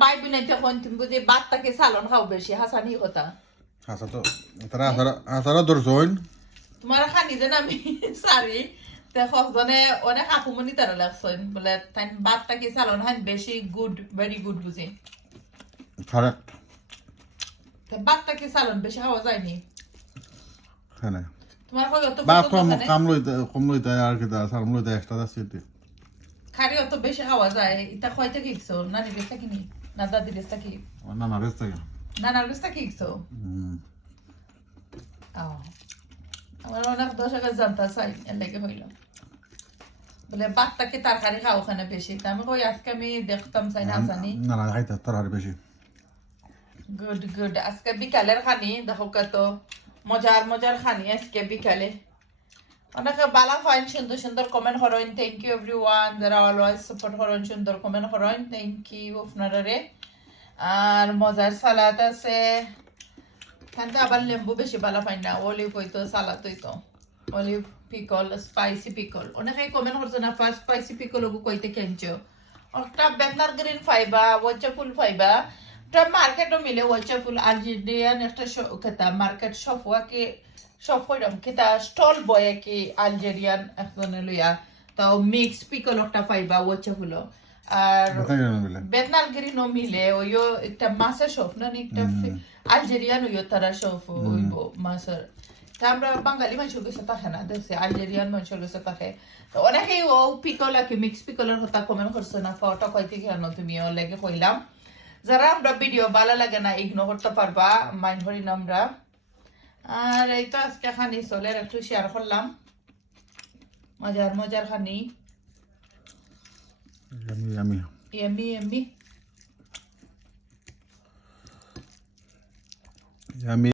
By বিনাইতে কোন তুমি বুঝি বাতটাকে সালন খাও বেশি হাসানি কথা হাসা তো তারা হাসারা ধরছইন তোমার খানি যেন আমি সারি সজনে অনেক আকুমনি তারা লাগছেন বলে তাই বাতটাকে সালন খান বেশি গুড ভেরি গুড বুঝি কারেক্ট বাতটাকে সালন বেশি খাওয়া যায়নি হ্যাঁ তোমার কই অত বা পছন্দ আছে কম লইতে আর কি সালম লইতে এক্সট্রা দাসিতে খারি অত বেশি খাওয়া যায় এটা কয়টা কিকছো নানি বেস্তা কিনি না দাদি বেস্তা কি না না রেস্ট থাকে নানার বেস্তা কিকছো আমার অনেক দর্শকের জানতে চাই এর লেগে হইল বলে বাচ্চাকে তরকারি খাও ওখানে বেশি তা আমি কই আজকে আমি দেখতাম চাই না জানি না না খাইতে তার আর বেশি গুড গুড আজকে বিকালের খানি দেখো কত মজার মজার খানি আজকে বিকালে অনেকে বালা ফাইন সুন্দর সুন্দর কমেন্ট করেন থ্যাংক ইউ এভরিওয়ান যারা অলওয়েজ সাপোর্ট করেন সুন্দর কমেন্ট করেন থ্যাংক ইউ আপনারা আর মজার সালাদ আছে কিন্তু আবার লেম্বু বেশি ভালো পাই না অলিভ হইতো সালাদ হইতো অলিভ পিকল স্পাইসি পিকল অনেকে কমেন্ট করছো না ফার্স্ট স্পাইসি পিকল ওগু কইতে কেনছো একটা বেতনার গ্রিন ফাইবা ওয়াচা ফুল ফাইবা একটা মার্কেটও মিলে ওয়াচা ফুল আলজেরিয়ান একটা খেতা মার্কেট সব ওয়াকে সব হইলাম খেতা স্টল বয় কি আলজেরিয়ান একজনে লইয়া তাও মিক্স পিকল একটা ফাইবা ওয়াচা ফুল আর বেতনাল গ্রিনও মিলে ওইও একটা মাছের শপ না একটা আলজেরিয়ান ওইও তারা শপ হইব মাছের তা আমরা বাঙালি মানুষের কাছে থাকে না দেখছি আলজেরিয়ান মানুষের কাছে থাকে তো অনেকেই ও পিকল আর কি মিক্স পিকলের কথা কমেন্ট করছো না ফটো কইতে কেন তুমি ও লেগে কইলাম যারা আমরা ভিডিও ভালো লাগে না ইগনোর করতে পারবা মাইন্ড করি না আমরা আর এই তো আজকে খানি চলে একটু শেয়ার করলাম মজার মজার খানি Yummy. Yummy, yummy. Yummy.